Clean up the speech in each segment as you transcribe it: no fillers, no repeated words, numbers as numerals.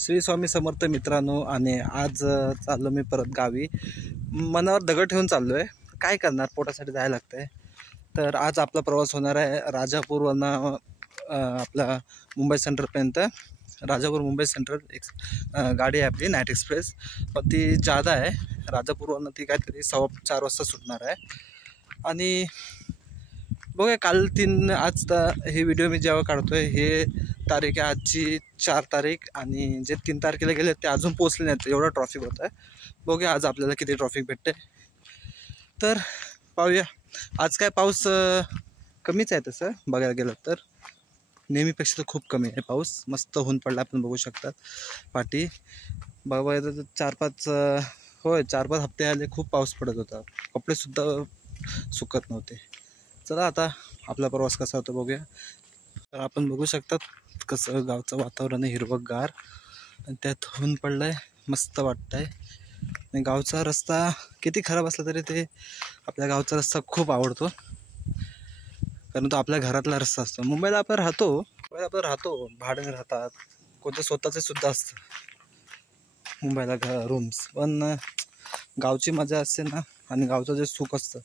श्री स्वामी समर्थ मित्रांनो, आणि आज चाललो मी परत गावी. मनावर दगड ठेवून चाललो आहे. काय करणार, पोटासाठी जायला लागतंय. तर आज आपला प्रवास होणार आहे राजापूरवरनं आपला मुंबई सेंट्रलपर्यंत. राजापूर मुंबई सेंट्रल एक गाडी आहे आपली नाईट एक्सप्रेस, पण ती जादा आहे. राजापूरवरनं ती काहीतरी 4:15 वाजता सुटणार आहे. आणि बघा आज हे व्हिडिओ मी जेव्हा काढतोय हे तारीख आहे आजची 4 तारीख, आणि जे 3 तारखेला गेले ते अजून पोचले नाहीत. एवढा ट्रॉफिक होत आहे. बघूया आज आपल्याला किती ट्रॉफिक भेटते. तर पाहूया. आज काय पाऊस कमीच आहे तसं बघायला गेलं तर. नेहमीपेक्षा तर खूप कमी आहे पाऊस. मस्त ऊन पडला, आपण बघू शकतात पाठी. बघा 4-5 हप्ते आले खूप पाऊस पडत होता. कपडेसुद्धा सुकत नव्हते. चला आता आपला प्रवास कसा होता बघूया. तर आपण बघू शकतात कसं गावचं वातावरण आहे, हिरवंगार, आणि त्यात ऊन पडलं आहे. मस्त वाटतं आहे. आणि गावचा रस्ता किती खराब असला तरी ते आपल्या गावचा रस्ता खूप आवडतो, कारण तो आपल्या घरातला रस्ता असतो. मुंबईला आपण राहतो, भाड्याने राहतात, कोणतं स्वतःचे सुद्धा असतं मुंबईला रूम्स, पण गावची मजा असते ना, आणि गावचं जे सुख असतं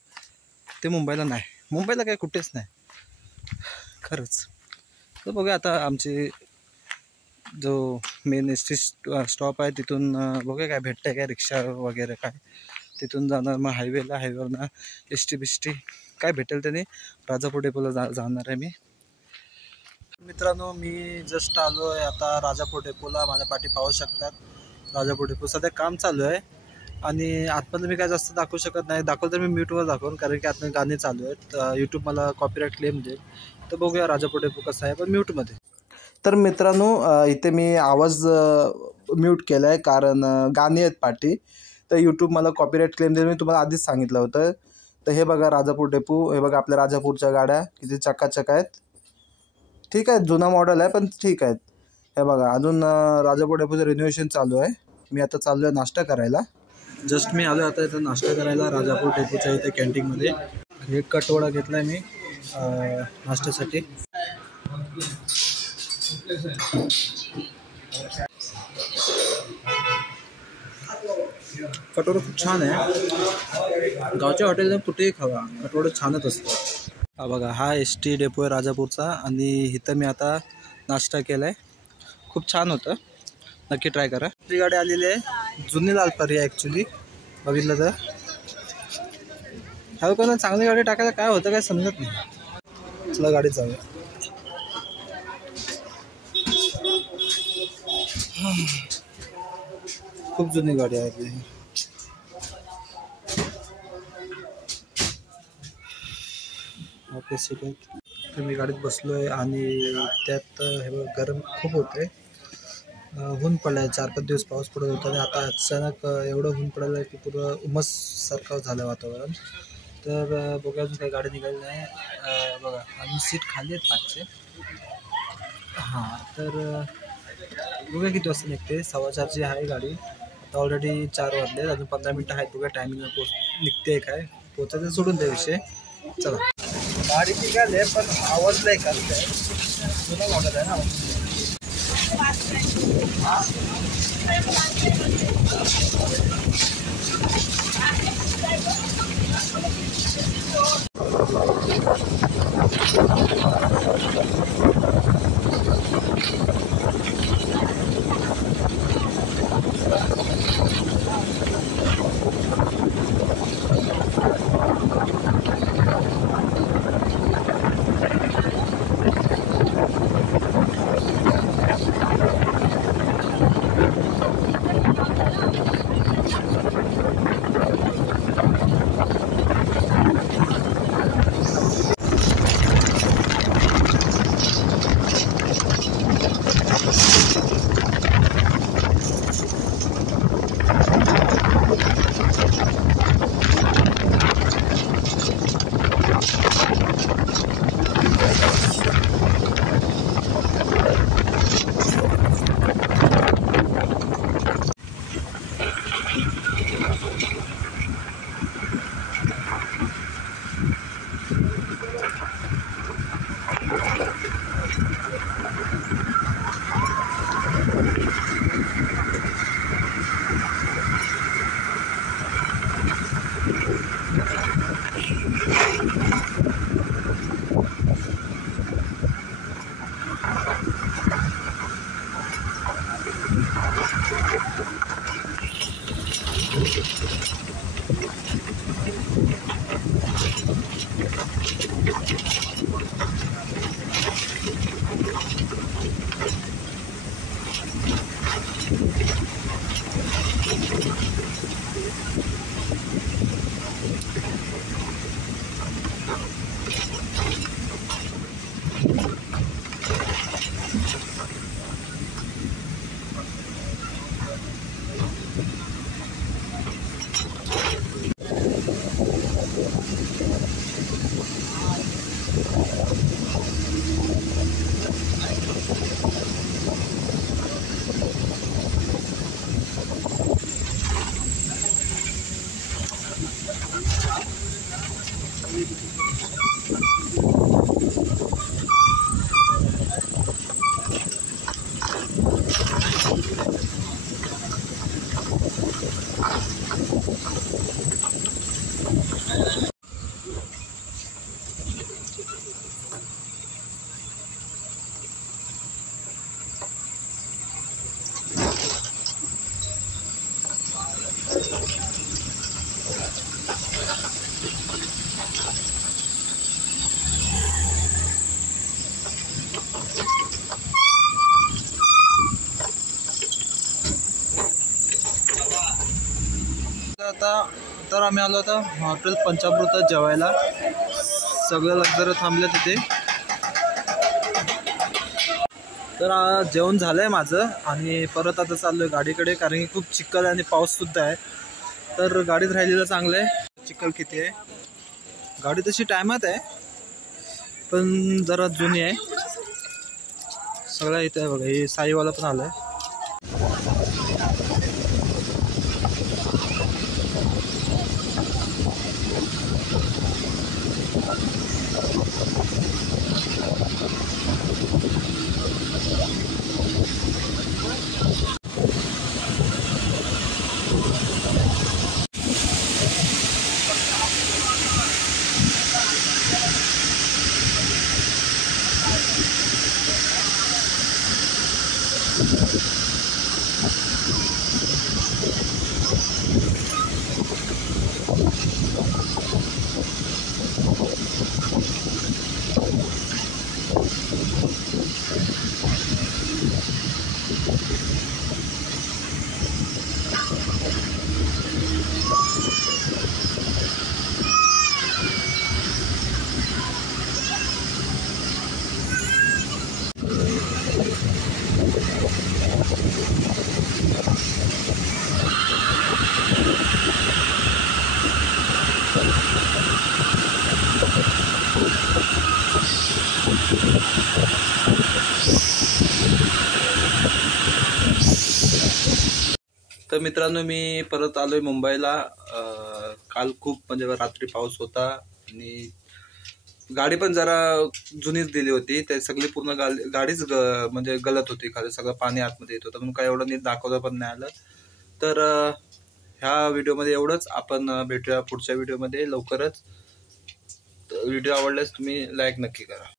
ते मुंबईला नाही. मुंबईला काय कुठेच नाही खरंच. तर बघूया आता आमची जो मेन एस.टी. स्टॉप आहे तिथून बघूया काय भेटतं आहे, काय रिक्षा वगैरे काय तिथून जाणार. मग हायवेवरनं एस.टी. काय भेटेल त्याने राजापूर डेपोला जाणार आहे मी. मित्रांनो, मी जस्ट आलो आहे आता राजापूर डेपोला. माझ्या पाठी पाहू शकतात राजापूर डेपो. सध्या काम चालू आहे, आणि आतमध्ये मी काय जास्त दाखवू शकत नाही. दाखवलं तर मी म्यूटवर दाखवून, कारण की आतमध्ये गाणी चालू आहेत. यूट्यूब मला कॉपीराईट क्लेम देईल. तर बघूया राजापूर डेपो कसा आहे, पण म्यूटमध्ये. तर मित्रांनो, इथे मी आवाज म्यूट केला आहे कारण गाणी आहेत पाठी, तर यूट्यूब मला कॉपीराईट क्लेम देईल. मी तुम्हाला आधीच सांगितलं होतं. तर हे बघा राजापूर डेपो. हे बघा आपल्या राजापूरच्या गाड्या किती चकाचक आहेत. ठीक आहे, जुना मॉडेल आहे पण ठीक आहेत. हे बघा अजून राजापूर डेपोचं रिनोव्हेशन चालू आहे. मी आता चाललो आहे नाश्ता करायला. जस्ट मी आलो आता इथं नाश्ता करायला राजापूर डेपोच्या इथे कॅन्टीनमध्ये. एक कटवडा घेतला आहे मी नाश्त्यासाठी. कटोरा खूप छान आहे. गावच्या हॉटेलला कुठेही खावा, कटोरा छानच असतं. हा बघा, हा एस.टी. डेपो आहे राजापूरचा, आणि इथं मी आता नाश्ता केला आहे. खूप छान होतं, नक्की ट्राय करा. ही गाडी आलेली आहे जुनी लालपरी आहे ॲक्च्युली बघितलं तर. ह्या लोकांना चांगली गाडी टाकायला काय होतं काय समजत नाही. चला गाडी जाऊया. खूप जुनी गाडी आहे आपली. सीट आहे. तर मी गाडीत बसलो आहे, आणि त्यात हे गरम खूप होतं आहे. ऊन पडलं आहे. 4-5 दिवस पाऊस पडत होता, आणि आता अचानक एवढं ऊन पडलं आहे की पुरं उमससारखं झालं वातावरण. तर बघा अजून काही गाडी निघाली नाही. बघा अजून सीट खाली आहेत पाचशे. हां, तर बघा किती वाजता निघते. 4:15ची आहे गाडी. आता ऑलरेडी 4 वाजले, अजून 15 मिनटं आहेत. बघा टायमिंगला निघते काय, पोचायचं सोडून द्या विषय. चला गाडी निघाले, पण आवाज नाही करत. जुना मॉडेल आहे ना. आता तर आम्ही आलो आता हॉटेल पंचामृतात जेवायला. सगळे लक्झरी थांबले तिथे. तर जेवण झालंय माझं आणि परत आता चाललोय गाडीकडे, कारण की खूप चिखल आणि पाऊस सुद्धा आहे. तर गाडीत राहिलेलं चांगलं आहे. चिखल किती आहे, गाडी तशी टायमात आहे पण जरा जुनी आहे. सगळ्या इथे आहे बघा, हे साईवाला पण आलाय. तर मित्रांनो, मी परत आलोय मुंबईला. काल खूप म्हणजे रात्री पाऊस होता आणि गाडी पण जरा जुनीच दिली होती. ते सगळी पूर्ण गाडीच म्हणजे गलत होती. खाली सगळं पाणी आतमध्ये येत होतं, म्हणून काय एवढं नीट दाखवलं पण नाही आलं. तर ह्या व्हिडिओमध्ये एवढंच. आपण भेटूया पुढच्या व्हिडिओमध्ये लवकरच. व्हिडिओ आवडल्यास तुम्ही लाईक नक्की करा.